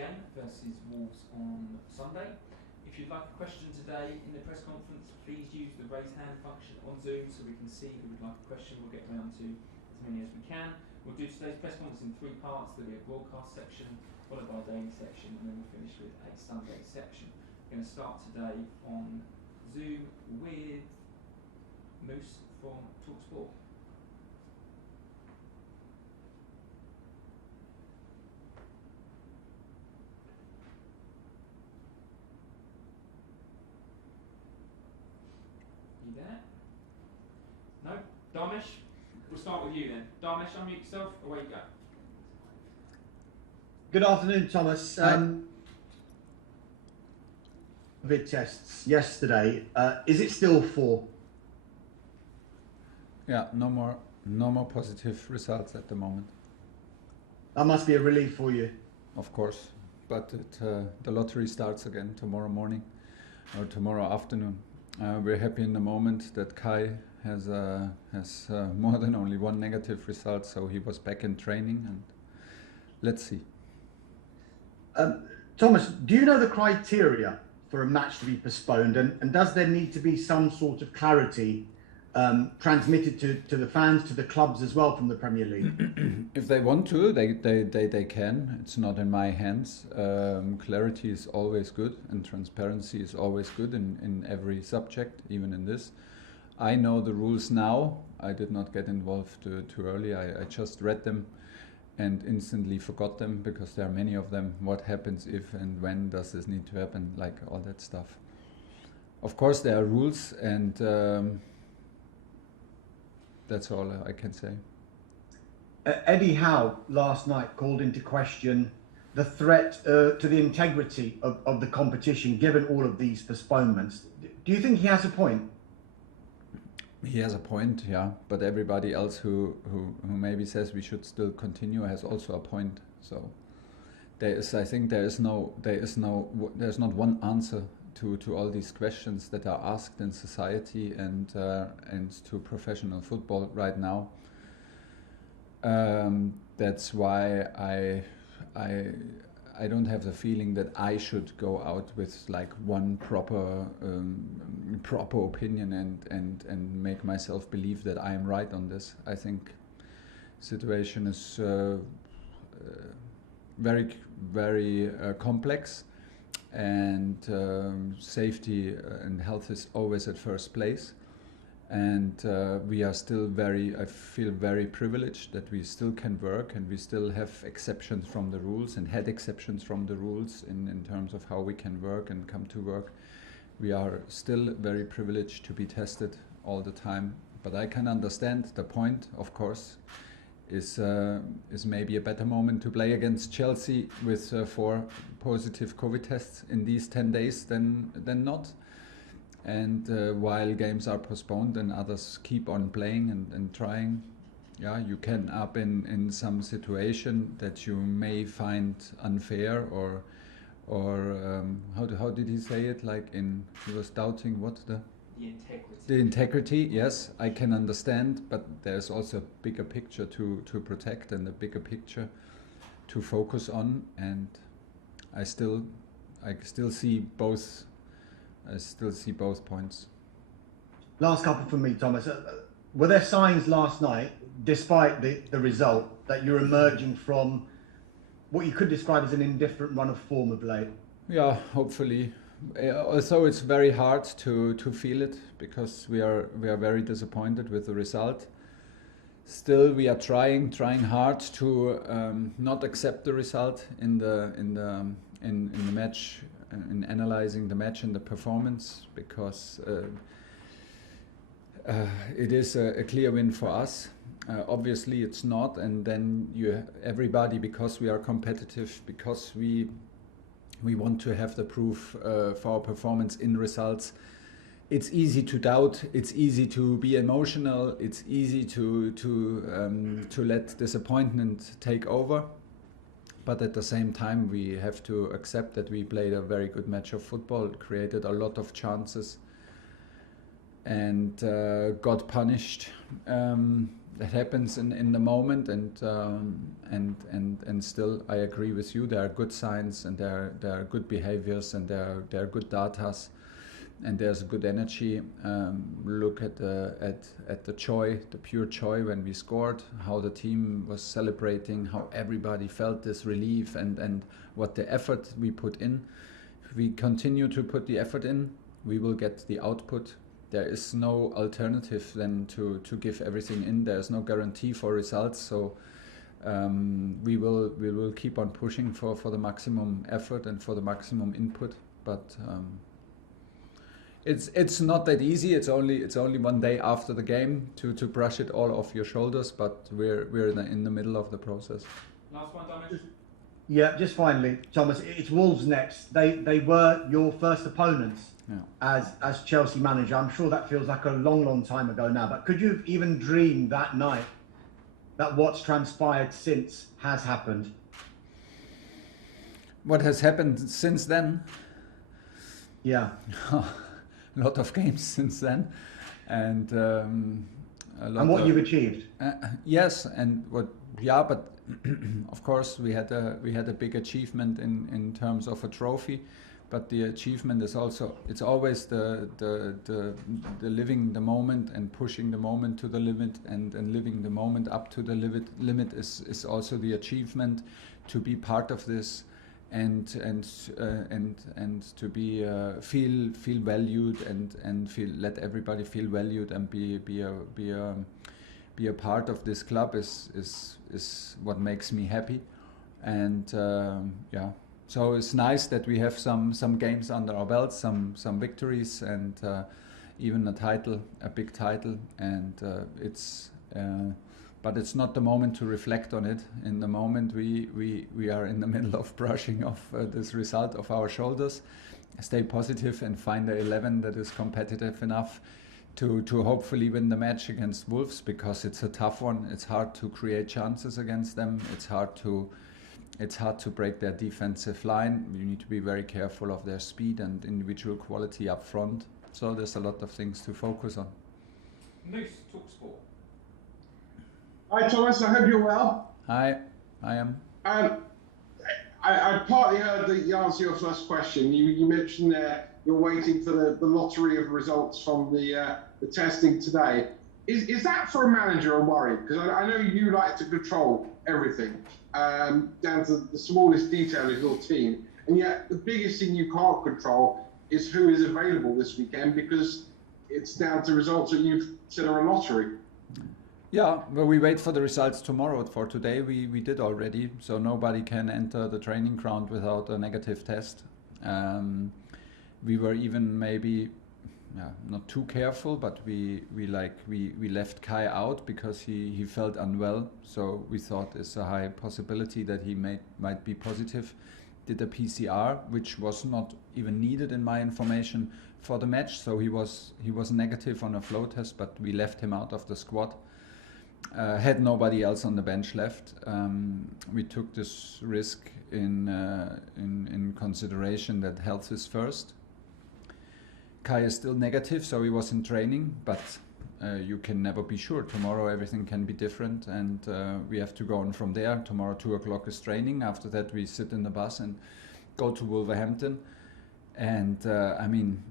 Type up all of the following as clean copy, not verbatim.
game versus Wolves on Sunday. If you'd like a question today in the press conference, please use the raise hand function on Zoom so we can see who would like a question. We'll get round to as many as we can. We'll do today's press conference in 3 parts. There'll be a broadcast section, followed by a daily section, and then we'll finish with a Sunday section. We're going to start today on Zoom with Moose from TalkSport. You there? No? Dharmesh? We'll start with you then. Dharmesh, unmute yourself. Away you go. Good afternoon, Thomas. COVID tests yesterday. Is it still 4? Yeah, no more positive results at the moment. That must be a relief for you. Of course, but the lottery starts again tomorrow morning or tomorrow afternoon. We're happy in the moment that Kai has more than only 1 negative result, so he was back in training, and let's see. Thomas, do you know the criteria for a match to be postponed, and does there need to be some sort of clarity transmitted to the fans, to the clubs as well from the Premier League? If they want to, they can. It's not in my hands. Clarity is always good, and transparency is always good in every subject, even in this. I know the rules now. I did not get involved too early. I just read them and instantly forgot them, because there are many of them. What happens if and when does this need to happen, like all that stuff. Of course there are rules, and that's all I can say. Eddie Howe last night called into question the threat to the integrity of the competition, given all of these postponements. Do you think he has a point? He has a point, yeah, but everybody else who maybe says we should still continue has also a point. So I think there's not one answer to all these questions that are asked in society and to professional football right now. That's why I don't have the feeling that I should go out with like one proper opinion and make myself believe that I am right on this. I think situation is very complex, and safety and health is always at first place. And we are still I feel very privileged that we still can work, and we still have exceptions from the rules, and had exceptions from the rules in terms of how we can work and come to work. We are still very privileged to be tested all the time. But I can understand the point, of course, is maybe a better moment to play against Chelsea with 4 positive COVID tests in these 10 days than not. And while games are postponed and others keep on playing and trying, yeah, you can up in some situation that you may find unfair or how did he say it? Like he was doubting what the integrity. The integrity, yes, I can understand, but there's also a bigger picture to protect and a bigger picture to focus on, and I still see both. I still see both points. Last couple from me, Thomas. Were there signs last night, despite the result, that you're emerging from what you could describe as an indifferent run of form of late? Yeah, hopefully. Also, it's very hard to feel it, because we are very disappointed with the result. Still, we are trying hard to not accept the result in the match. In analyzing the match and the performance, because it is a clear win for us. Obviously it's not, and then everybody, because we are competitive, because we want to have the proof for our performance in results, it's easy to doubt, it's easy to be emotional, it's easy to let disappointment take over. But at the same time, we have to accept that we played a very good match of football, created a lot of chances, and got punished. that happens in the moment, and still I agree with you. There are good signs, and there are good behaviors, and there are good datas, and there's a good energy. Look at the joy, the pure joy when we scored, how the team was celebrating, how everybody felt this relief, and what the effort we put in. If we continue to put the effort in, we will get the output. There is no alternative than to give everything in. There is no guarantee for results, so we will keep on pushing for the maximum effort and for the maximum input. But it's not that easy. It's only one day after the game to brush it all off your shoulders. But we're in the middle of the process. Last one, Danish. Yeah, just finally, Thomas, it's Wolves next. They were your first opponents as Chelsea manager. I'm sure that feels like a long time ago now, but could you have even dream that night that what's transpired since has happened? What has happened since then? Yeah. A lot of games since then, and what you've achieved. Yes, and what? Yeah, but of course we had a big achievement in terms of a trophy, but the achievement is also, it's always the living the moment and pushing the moment to the limit, and living the moment up to the limit is also the achievement. To be part of this and to be feel valued and let everybody feel valued and be a part of this club is what makes me happy. And so it's nice that we have some games under our belts, some victories, and even a big title, and but it's not the moment to reflect on it. In the moment we are in the middle of brushing off this result off our shoulders, stay positive and find a 11 that is competitive enough to hopefully win the match against Wolves, because it's a tough one. It's hard to create chances against them. It's hard to break their defensive line. You need to be very careful of their speed and individual quality up front. So there's a lot of things to focus on. Moose, talk sport. Hi Thomas, I hope you're well. Hi, I am. I partly heard the answer to your first question. You mentioned you're waiting for the lottery of results from the testing today. Is that for a manager a worry? Because I know you like to control everything, down to the smallest detail of your team, and yet the biggest thing you can't control is who is available this weekend, because it's down to results that you've said are a lottery. Yeah, well, we wait for the results tomorrow. For today, we did already, so nobody can enter the training ground without a negative test. We were even maybe not too careful, but we left Kai out because he felt unwell. So we thought it's a high possibility that he might be positive. Did a PCR, which was not even needed in my information for the match. So he was negative on a flow test, but we left him out of the squad. Had nobody else on the bench left. We took this risk in consideration that health is first. Kai is still negative, so he was in training, but you can never be sure. Tomorrow everything can be different, and we have to go on from there. Tomorrow 2 o'clock is training. After that we sit in the bus and go to Wolverhampton. And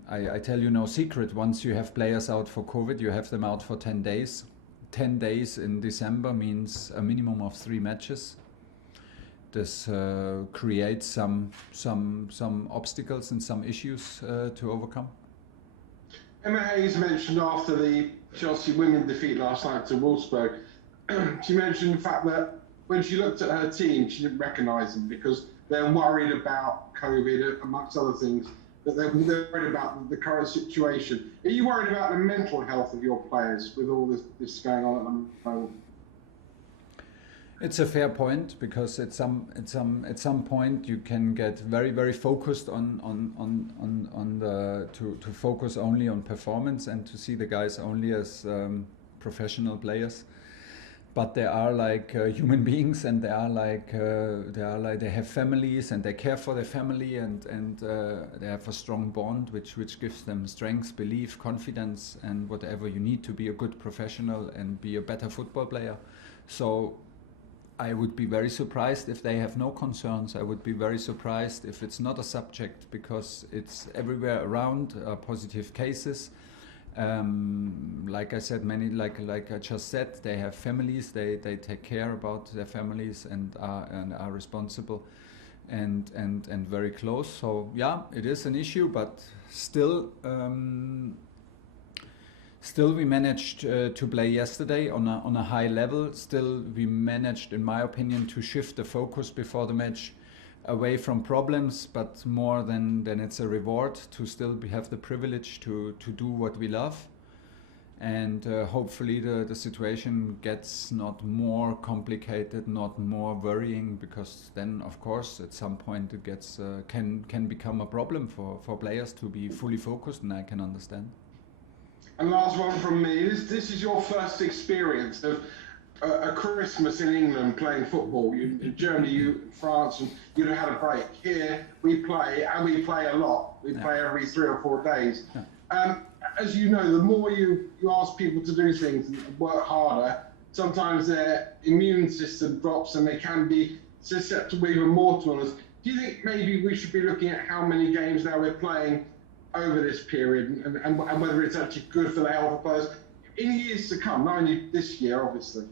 I tell you no secret, once you have players out for COVID, you have them out for 10 days. 10 days in December means a minimum of 3 matches. This creates some obstacles and some issues to overcome. Emma Hayes mentioned after the Chelsea women defeat last night to Wolfsburg, she mentioned the fact that when she looked at her team, she didn't recognise them because they're worried about COVID, amongst other things, that they're worried about the current situation. Are you worried about the mental health of your players with all this going on at the moment? It's a fair point, because at some point you can get very, very focused to focus only on performance and to see the guys only as professional players. but they are like human beings, and they have families, and they care for their family, and they have a strong bond which gives them strength, belief, confidence, and whatever you need to be a good professional and be a better football player. So I would be very surprised if they have no concerns. I would be very surprised if it's not a subject, because it's everywhere around, positive cases. Like I said, many, like I just said, they have families. They take care about their families and are responsible and very close. So yeah, it is an issue, but still we managed to play yesterday on a high level. Still, we managed, in my opinion, to shift the focus before the match away from problems, but more than it's a reward to still have the privilege to do what we love. And hopefully the situation gets not more complicated, not more worrying, because then, of course, at some point it gets can become a problem for players to be fully focused, and I can understand. And last one from me. This is your first experience of a Christmas in England playing football. In Germany, France, and you'd have had a break. Here we play, and we play a lot. We play every 3 or 4 days. As you know, the more you ask people to do things and work harder, sometimes their immune system drops and they can be susceptible even more to illness. Do you think maybe we should be looking at how many games now we're playing over this period, and whether it's actually good for the health of players in years to come, not only this year, obviously?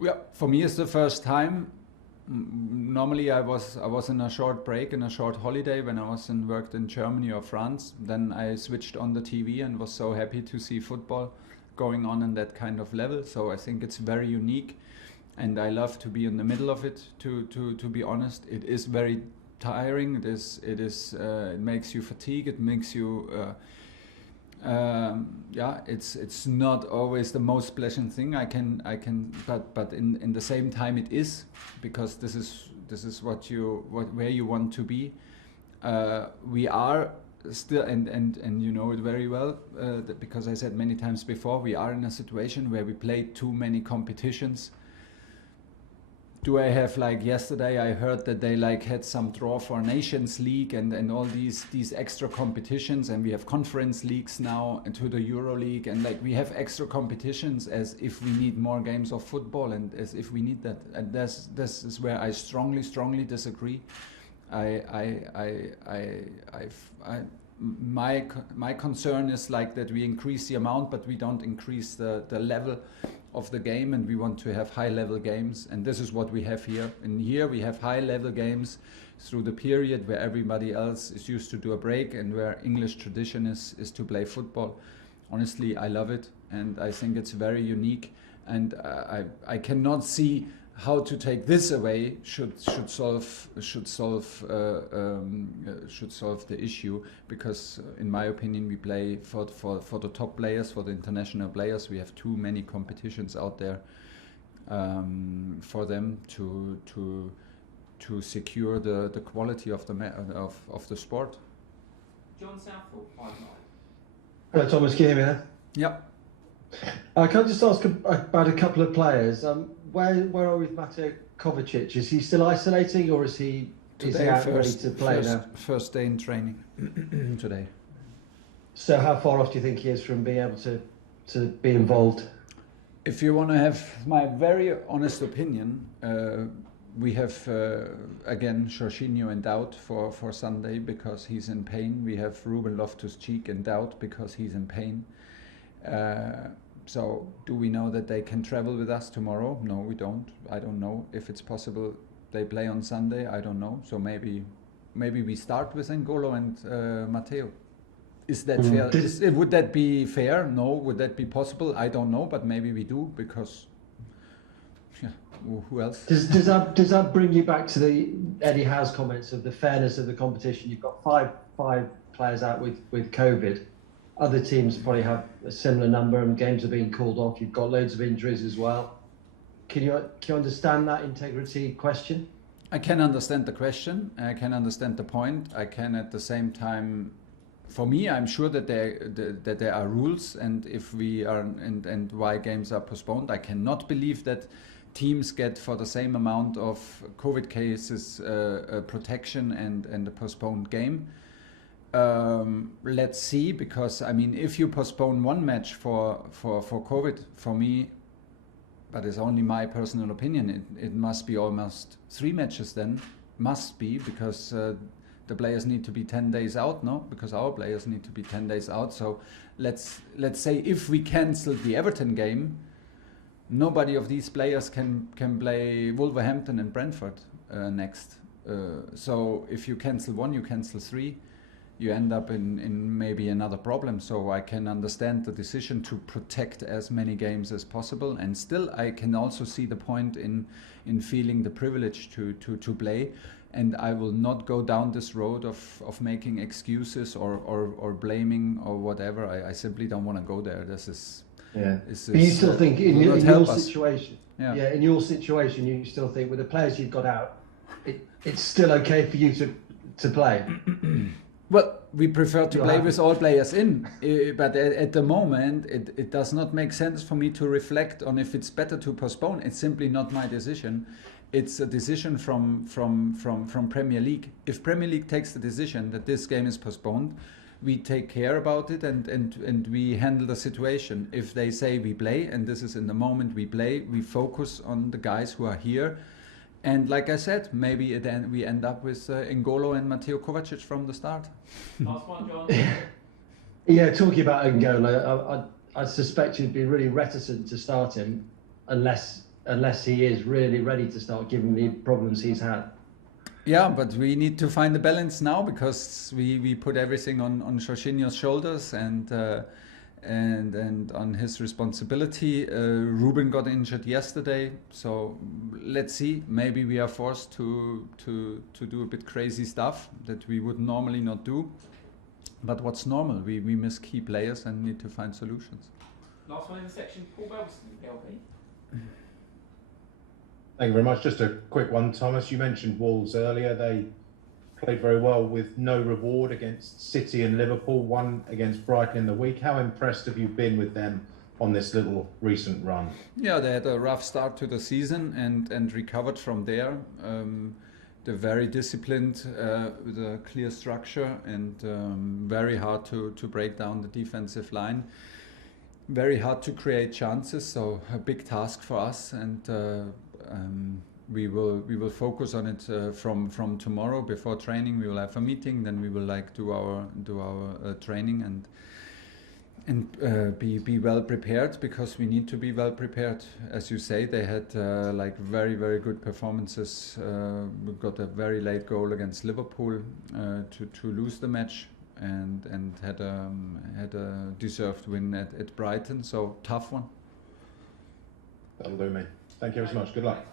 Yeah, for me it's the first time. Normally I was in a short break, in a short holiday when I worked in Germany or France. Then I switched on the TV and was so happy to see football going on in that kind of level. So I think it's very unique, and I love to be in the middle of it. To be honest, it is very tiring. It makes you fatigue. It makes you it's not always the most pleasant thing. But in the same time it is, because this is where you want to be. We are still, and you know it very well, because I said many times before, we are in a situation where we play too many competitions. Do I have, like yesterday I heard that they had some draw for Nations League and all these extra competitions, and we have conference leagues now and to the Euro League, and we have extra competitions as if we need more games of football, and as if we need that. And this is where I strongly disagree. My concern is that we increase the amount, but we don't increase the level of the game, and we want to have high level games, and this is what we have here. And here we have high level games through the period where everybody else is used to do a break, and where English tradition is to play football. Honestly, I love it, and I think it's very unique, and I cannot see how to take this away should solve the issue, because in my opinion we play for the top players, for the international players. We have too many competitions out there for them to secure the quality of the sport. John Southall, 5-9. Hello, Thomas. Can you hear me there? Yep. Can I just ask about a couple of players? Where are we with Mateo Kovacic? Is he still isolating, or is he out ready to play now? First day in training today. So how far off do you think he is from being able to be involved? If you want to have my very honest opinion, we have again Jorginho in doubt for Sunday because he's in pain. We have Ruben Loftus-Cheek in doubt because he's in pain. So do we know that they can travel with us tomorrow? No, we don't. I don't know if it's possible they play on Sunday. I don't know. So maybe we start with N'Golo and Matteo. Is that fair? Would that be fair? No. Would that be possible? I don't know. But maybe we do, because who else? Does that bring you back to the Eddie Howe's comments of the fairness of the competition? You've got five players out with COVID. Other teams probably have a similar number, and games are being called off. You've got loads of injuries as well. Can you understand that integrity question? I can understand the question. I can understand the point. I can at the same time for me, I'm sure that there are rules, and if we are and why games are postponed. I cannot believe that teams get for the same amount of COVID cases protection and a postponed game. Let's see, because I mean, if you postpone one match for COVID, for me, but it's only my personal opinion, it must be almost 3 matches then, must be, because the players need to be 10 days out, no? Because our players need to be 10 days out. So let's say if we cancel the Everton game, nobody of these players can play Wolverhampton and Brentford next. So if you cancel one, you cancel 3, you end up in maybe another problem. So I can understand the decision to protect as many games as possible, and still I can also see the point in feeling the privilege to play. And I will not go down this road of making excuses or blaming or whatever. I simply don't want to go there. This is... Yeah. But you still think in your situation, in your situation, you still think with the players you've got out, it's still okay for you to play? Well, we prefer to play with all players in, but at the moment, it does not make sense for me to reflect on if it's better to postpone. It's simply not my decision. It's a decision from Premier League. If Premier League takes the decision that this game is postponed, we take care about it and we handle the situation. If they say we play, and this is in the moment we play, we focus on the guys who are here. And like I said, maybe we end up with N'Golo and Mateo Kovacic from the start. Last one, John. Yeah, talking about N'Golo, I suspect you'd be really reticent to start him unless he is really ready to start, given the problems he's had. Yeah, but we need to find the balance now, because we put everything on Jorginho's shoulders and on his responsibility. Ruben got injured yesterday, so let's see. Maybe we are forced to do a bit crazy stuff that we would normally not do. But what's normal? We miss key players and need to find solutions. Last one in the section, Paul Belson, LP. Thank you very much. Just a quick one, Thomas. You mentioned Wolves earlier. They played very well with no reward against City and Liverpool, one against Brighton in the week. How impressed have you been with them on this little recent run? Yeah, they had a rough start to the season and recovered from there. They're very disciplined with a clear structure and very hard to break down the defensive line. Very hard to create chances, so a big task for us, and we will focus on it from tomorrow. Before training, we will have a meeting. Then we will do our training and be well prepared, because we need to be well prepared. As you say, they had very, very good performances. We got a very late goal against Liverpool to lose the match, and had a deserved win at Brighton. So tough one. That'll do me. Thank you very much. Good luck.